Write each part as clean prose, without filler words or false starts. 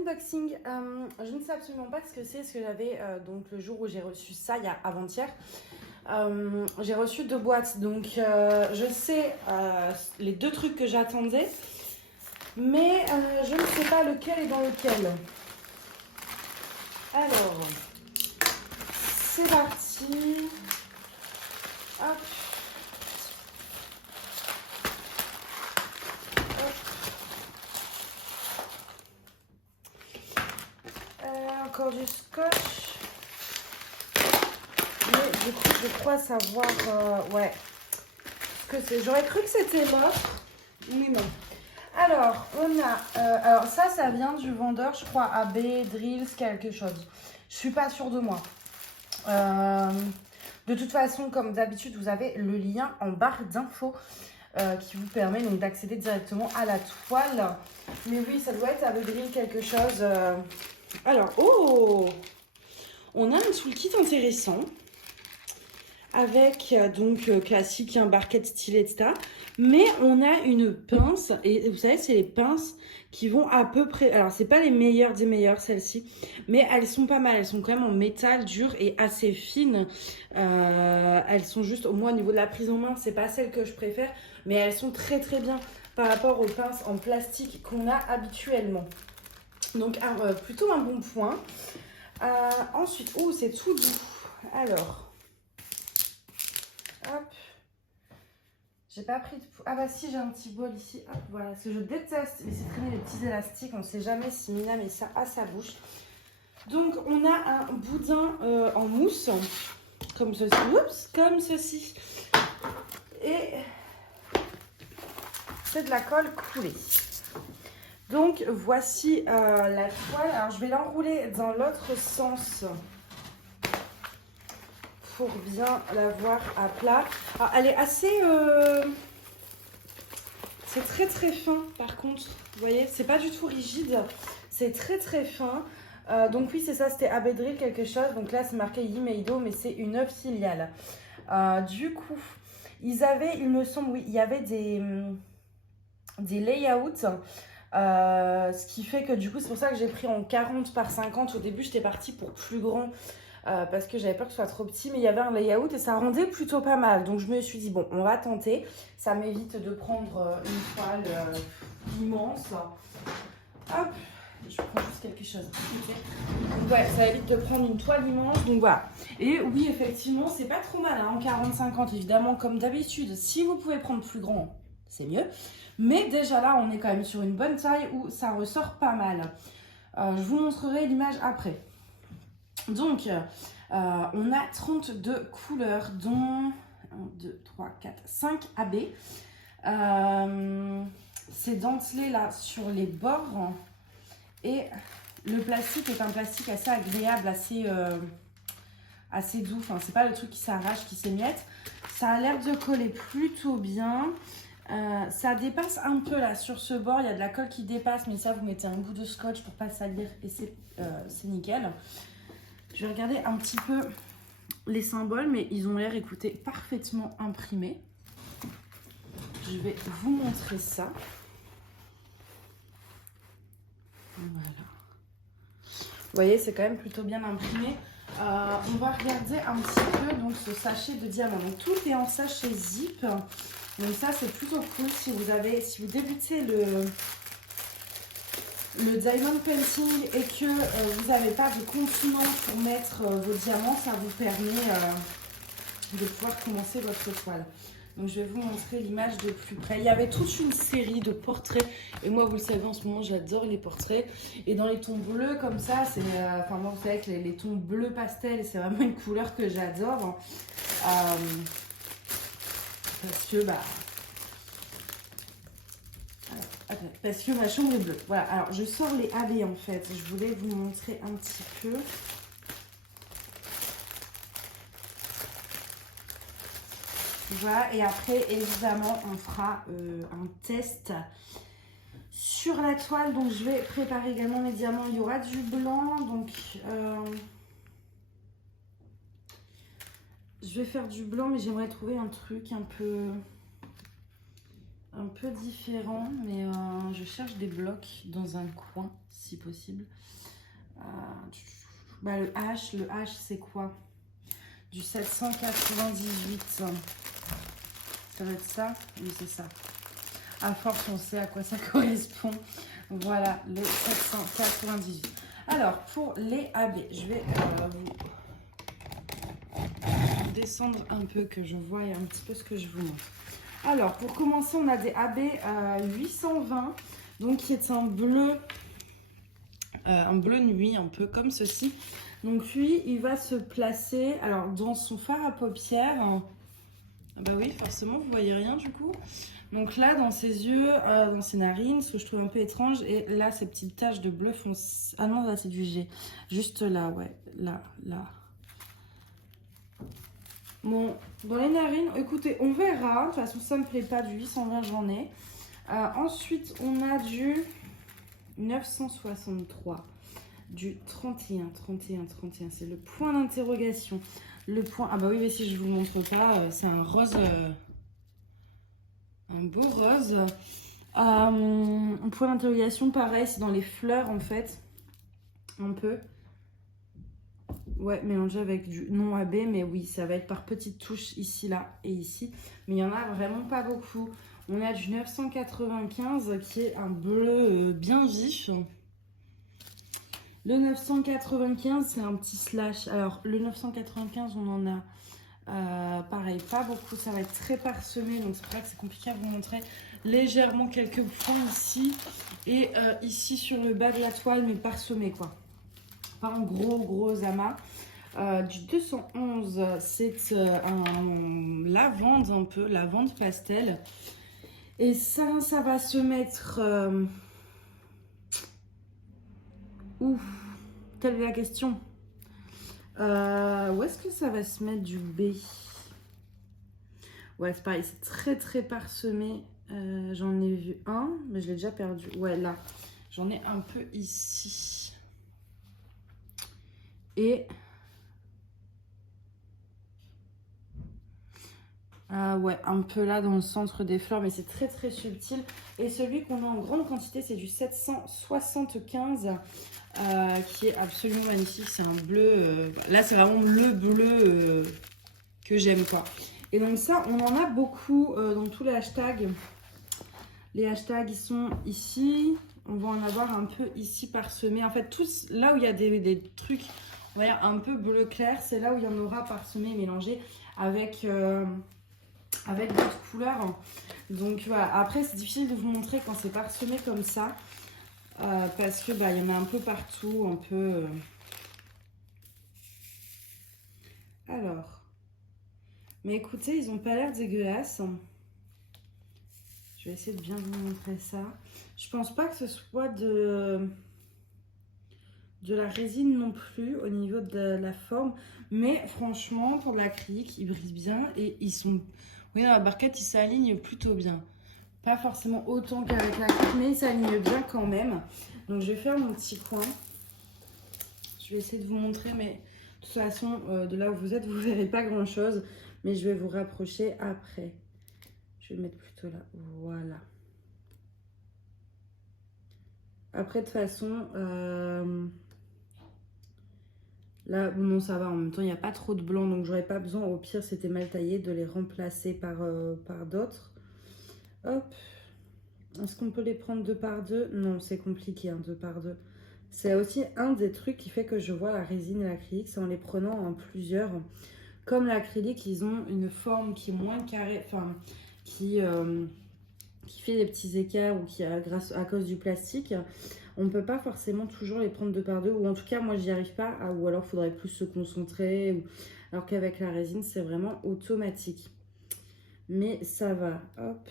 unboxing. Je ne sais absolument pas ce que c'est, ce que j'avais donc le jour où j'ai reçu ça, il y a avant-hier. J'ai reçu 2 boîtes, donc je sais les 2 trucs que j'attendais, mais je ne sais pas lequel est dans lequel. Alors, c'est parti. Hop. Encore du scotch. Mais du coup, je crois savoir ouais, ce que c'est. J'aurais cru que c'était l'autre, mais non. Alors, on a... alors ça vient du vendeur, je crois, AB, Drills, quelque chose. Je suis pas sûre de moi. De toute façon, comme d'habitude, vous avez le lien en barre d'infos qui vous permet donc d'accéder directement à la toile. Mais oui, ça doit être AB Drill quelque chose. Alors, oh, on a un toolkit intéressant avec donc classique, un barquette stylet, etc. Mais on a une pince, et vous savez, c'est les pinces qui vont à peu près... Alors, c'est pas les meilleures des meilleures, celles-ci, mais elles sont pas mal. Elles sont quand même en métal dur et assez fines. Elles sont juste, au moins au niveau de la prise en main, c'est pas celle que je préfère, mais elles sont très très bien par rapport aux pinces en plastique qu'on a habituellement. Donc, plutôt un bon point. Ensuite, oh, c'est tout doux. Alors... Hop. J'ai pas pris de... Ah bah si, j'ai un petit bol ici. Hop, voilà. Parce que je déteste laisser traîner les petits élastiques. On ne sait jamais si Mina met ça à sa bouche. Donc, on a un boudin en mousse. Comme ceci. Oups, comme ceci. Et c'est de la colle coulée. Donc, voici la toile. Alors, je vais l'enrouler dans l'autre sens pour bien la voir à plat. Alors, elle est assez... C'est très très fin par contre, vous voyez, c'est pas du tout rigide, c'est très très fin. Donc oui, c'est ça, c'était AB Drill quelque chose. Donc là, c'est marqué Yimeido, mais c'est une filiale. Du coup, ils avaient, il me semble, oui, il y avait des layouts. Ce qui fait que du coup, c'est pour ça que j'ai pris en 40 par 50. Au début, j'étais partie pour plus grand. Parce que j'avais peur que ce soit trop petit, mais il y avait un layout et ça rendait plutôt pas mal. Donc je me suis dit, bon, on va tenter. Ça m'évite de prendre une toile immense. Hop, je prends juste quelque chose. Okay. Donc ouais, ça évite de prendre une toile immense. Donc voilà. Et oui, effectivement, c'est pas trop mal hein, en 40-50. Évidemment, comme d'habitude, si vous pouvez prendre plus grand, c'est mieux. Mais déjà là, on est quand même sur une bonne taille où ça ressort pas mal. Je vous montrerai l'image après. Donc, on a 32 couleurs, dont 1, 2, 3, 4, 5 AB. C'est dentelé là sur les bords. Et le plastique est un plastique assez agréable, assez doux. Enfin, c'est pas le truc qui s'arrache, qui s'émiette. Ça a l'air de coller plutôt bien. Ça dépasse un peu là sur ce bord. Il y a de la colle qui dépasse, mais ça, vous mettez un bout de scotch pour pas salir et c'est nickel. Je vais regarder un petit peu les symboles, mais ils ont l'air, écoutez, parfaitement imprimés. Je vais vous montrer ça. Voilà. Vous voyez, c'est quand même plutôt bien imprimé. On va regarder un petit peu donc, ce sachet de diamant. Donc, tout est en sachet zip. Donc ça, c'est plutôt cool si vous débutez le diamond painting et que vous n'avez pas de contenant pour mettre vos diamants, ça vous permet de pouvoir commencer votre toile. Donc je vais vous montrer l'image de plus près. Il y avait toute une série de portraits et moi vous le savez en ce moment j'adore les portraits. Et dans les tons bleus comme ça, c'est enfin moi vous savez que les tons bleus pastel c'est vraiment une couleur que j'adore. Parce que bah... parce que ma chambre est bleue. Voilà, alors je sors les AB en fait. Je voulais vous montrer un petit peu. Voilà, et après évidemment on fera un test sur la toile. Donc je vais préparer également mes diamants. Il y aura du blanc, donc je vais faire du blanc, mais j'aimerais trouver un truc un peu un peu différent, mais je cherche des blocs dans un coin, si possible. Le H c'est quoi? Du 798. Ça doit être ça? Oui, c'est ça. À force, on sait à quoi ça correspond. Voilà, le 798. Alors, pour les AB, je vais vous descendre un peu, que je voie un petit peu ce que je vous montre. Alors, pour commencer, on a des AB 820, donc qui est un bleu nuit, un peu comme ceci. Donc lui, il va se placer, alors dans son fard à paupières. Ah bah oui, forcément, vous voyez rien du coup. Donc là, dans ses yeux, dans ses narines, ce que je trouve un peu étrange. Et là, ces petites taches de bleu foncé. Ah non, là, c'est du G. Juste là, ouais. Là. Bon, dans les narines, écoutez, on verra. De toute façon, ça me plaît pas. Du 820, j'en ai. Ensuite, on a du 963. Du 31. C'est le point d'interrogation. Le point... Ah bah oui, mais si je vous montre pas, c'est un rose... un beau rose. Un point d'interrogation, pareil, c'est dans les fleurs, en fait. Un peu. Ouais, mélangé avec du non AB, mais oui, ça va être par petites touches ici, là et ici. Mais il n'y en a vraiment pas beaucoup. On a du 995 qui est un bleu bien vif. Le 995, c'est un petit slash. Alors, le 995, on en a pareil, pas beaucoup. Ça va être très parsemé, donc c'est pour ça que c'est compliqué à vous montrer. Légèrement quelques points ici et ici sur le bas de la toile, mais parsemé quoi. Pas un gros amas. Du 211, c'est un lavande un peu, lavande pastel. Et ça va se mettre... Ouf, telle est la question. Où est-ce que ça va se mettre du B? Ouais, c'est pareil, c'est très parsemé. J'en ai vu un, mais je l'ai déjà perdu. Ouais, là, j'en ai un peu ici. Et... ouais, un peu là dans le centre des fleurs, mais c'est très subtil. Et celui qu'on a en grande quantité, c'est du 775, qui est absolument magnifique. C'est un bleu, là c'est vraiment le bleu que j'aime quoi. Et donc ça, on en a beaucoup dans tous les hashtags. Les hashtags, ils sont ici. On va en avoir un peu ici parsemé. En fait, tous là où il y a des trucs, on va dire un peu bleu clair, c'est là où il y en aura parsemé, mélangé avec d'autres couleurs. Donc voilà, après c'est difficile de vous montrer quand c'est parsemé comme ça, parce que bah, y en a un peu partout, un peu... Alors, mais écoutez, ils ont pas l'air dégueulasses. Je vais essayer de bien vous montrer ça. Je pense pas que ce soit de la résine non plus au niveau de la forme, mais franchement pour de l'acrylique ils brisent bien et ils sont... Oui, dans la barquette, ils s'alignent plutôt bien. Pas forcément autant qu'avec l'acrylique, mais ils s'alignent bien quand même. Donc, je vais faire mon petit coin. Je vais essayer de vous montrer, mais de toute façon, de là où vous êtes, vous ne verrez pas grand-chose. Mais je vais vous rapprocher après. Je vais le mettre plutôt là. Voilà. Après, de toute façon... Là, bon, ça va, en même temps, il n'y a pas trop de blanc, donc j'aurais pas besoin, au pire, c'était mal taillé, de les remplacer par d'autres. Hop. Est-ce qu'on peut les prendre 2 par 2? Non, c'est compliqué, hein, 2 par 2. C'est aussi un des trucs qui fait que je vois la résine et l'acrylique, c'est en les prenant en plusieurs. Comme l'acrylique, ils ont une forme qui est moins carrée, enfin, qui fait des petits écarts ou qui, à cause du plastique, on ne peut pas forcément toujours les prendre 2 par 2, ou en tout cas moi j'y arrive pas, ou alors il faudrait plus se concentrer, alors qu'avec la résine c'est vraiment automatique. Mais ça va, hop.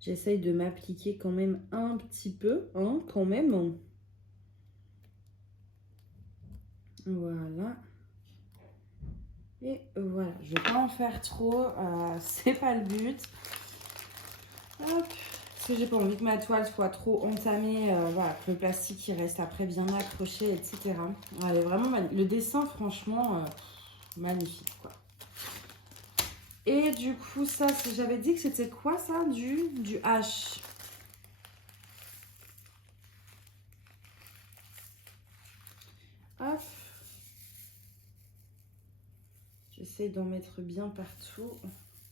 J'essaye de m'appliquer quand même un petit peu, hein, quand même. Voilà. Et voilà, je ne vais pas en faire trop, c'est pas le but. Hop. Parce que j'ai pas envie que ma toile soit trop entamée, voilà, que le plastique il reste après bien accroché, etc. Elle est vraiment magnifique. Le dessin, franchement, magnifique, quoi. Et du coup, ça, j'avais dit que c'était quoi ça? Du H. Hop. J'essaye d'en mettre bien partout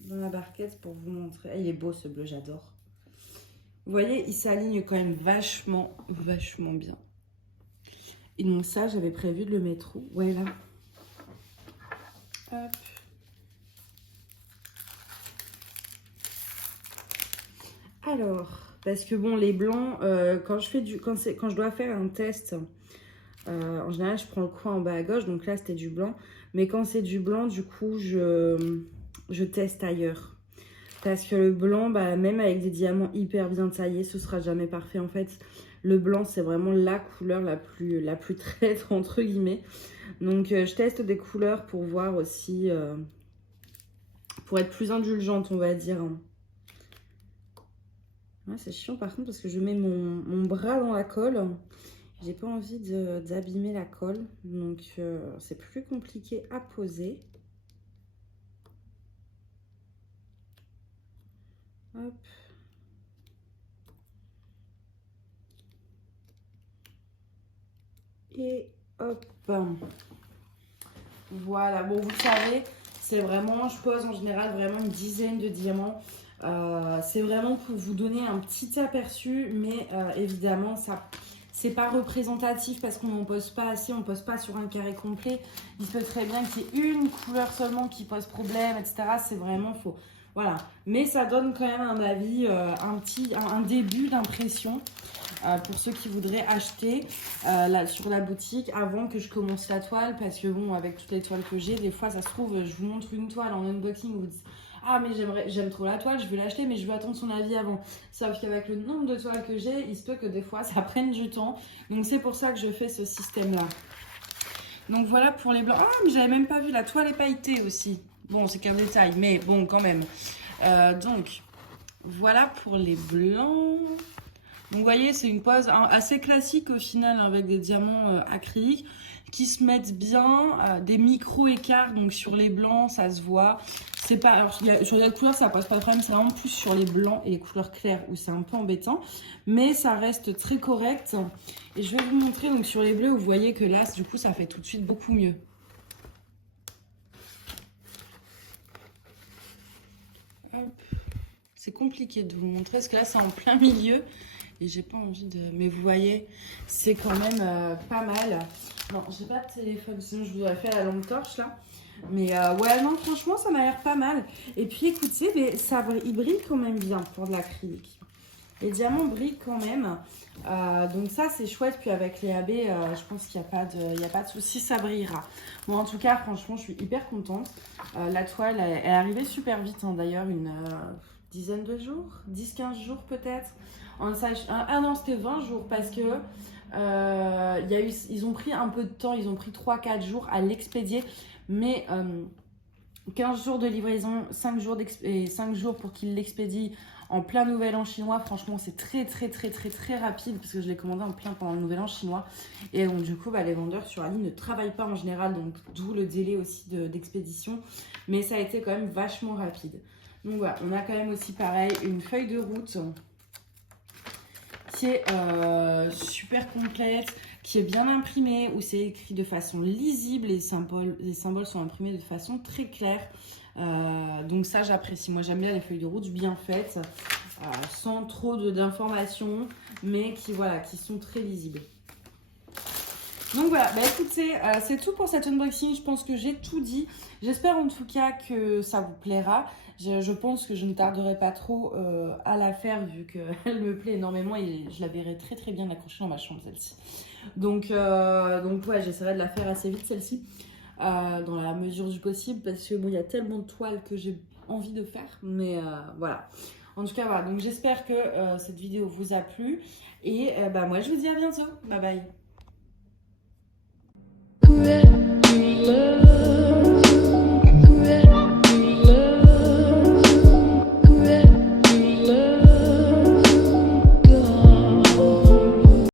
dans la barquette pour vous montrer. Ah, il est beau ce bleu, j'adore. Vous voyez, il s'aligne quand même vachement bien. Et donc ça, j'avais prévu de le mettre où? Ouais, là. Hop. Alors, parce que bon, les blancs, quand je dois faire un test, en général, je prends le coin en bas à gauche, donc là, c'était du blanc. Mais quand c'est du blanc, du coup, je teste ailleurs. Parce que le blanc, bah, même avec des diamants hyper bien taillés, ce sera jamais parfait. En fait, le blanc, c'est vraiment la couleur la plus traître, entre guillemets. Donc, je teste des couleurs pour voir aussi, pour être plus indulgente, on va dire. Ouais, c'est chiant par contre parce que je mets mon bras dans la colle. J'ai pas envie d'abîmer la colle. Donc, c'est plus compliqué à poser. Hop. Et hop. Voilà, bon, vous savez, c'est vraiment, je pose en général vraiment une dizaine de diamants. C'est vraiment pour vous donner un petit aperçu, mais évidemment, ça, c'est pas représentatif parce qu'on n'en pose pas assez, on pose pas sur un carré complet. Il se peut très bien qu'il y ait une couleur seulement qui pose problème, etc. C'est vraiment faux. Voilà, mais ça donne quand même un avis, un début d'impression pour ceux qui voudraient acheter sur la boutique avant que je commence la toile, parce que bon, avec toutes les toiles que j'ai, des fois ça se trouve, je vous montre une toile en unboxing, vous dites ah mais j'aime trop la toile, je veux l'acheter mais je veux attendre son avis avant. Sauf qu'avec le nombre de toiles que j'ai, il se peut que des fois ça prenne du temps, donc c'est pour ça que je fais ce système là. Donc voilà pour les blancs. Ah mais j'avais même pas vu, la toile est pailletée aussi. Bon, c'est qu'un détail, mais bon, quand même. Donc, voilà pour les blancs. Donc, vous voyez, c'est une pose assez classique au final, avec des diamants acryliques qui se mettent bien, des micro-écarts. Donc, sur les blancs, ça se voit. C'est pas, alors, sur les couleurs, ça pose pas de problème. C'est vraiment plus sur les blancs et les couleurs claires où c'est un peu embêtant. Mais ça reste très correct. Et je vais vous montrer, donc, sur les bleus, vous voyez que là, du coup, ça fait tout de suite beaucoup mieux. C'est compliqué de vous montrer parce que là c'est en plein milieu et j'ai pas envie de... Mais vous voyez, c'est quand même pas mal. Non, j'ai pas de téléphone, sinon je vous aurais fait la lampe torche là. Mais ouais, non, franchement ça m'a l'air pas mal. Et puis écoutez, mais il brille quand même bien pour de l'acrylique. Les diamants brillent quand même. Donc ça c'est chouette. Puis avec les AB, je pense qu'il n'y a pas de souci, ça brillera. Bon, en tout cas, franchement, je suis hyper contente. La toile, elle est arrivée super vite, hein, d'ailleurs, une dizaine de jours, 10-15 jours peut-être. Ah non, c'était 20 jours parce que ils ont pris un peu de temps, ils ont pris 3-4 jours à l'expédier. Mais 15 jours de livraison, 5 jours pour qu'ils l'expédient en plein nouvel an chinois. Franchement, c'est très rapide parce que je l'ai commandé en plein pendant le nouvel an chinois. Et donc, du coup, bah, les vendeurs sur Ali ne travaillent pas en général, donc d'où le délai aussi d'expédition. Mais ça a été quand même vachement rapide. Donc voilà, on a quand même aussi pareil une feuille de route qui est super complète, qui est bien imprimée, où c'est écrit de façon lisible, les symboles sont imprimés de façon très claire. Donc ça j'apprécie, moi j'aime bien les feuilles de route bien faites, sans trop d'informations, mais qui sont très lisibles. Donc voilà, bah écoutez, c'est tout pour cet unboxing, je pense que j'ai tout dit. J'espère en tout cas que ça vous plaira. Je pense que je ne tarderai pas trop à la faire vu qu'elle me plaît énormément et je la verrai très bien accrochée dans ma chambre celle-ci. Donc ouais, j'essaierai de la faire assez vite celle-ci, dans la mesure du possible parce que bon, il y a tellement de toiles que j'ai envie de faire, mais voilà. En tout cas voilà, donc j'espère que cette vidéo vous a plu et bah moi je vous dis à bientôt, bye bye.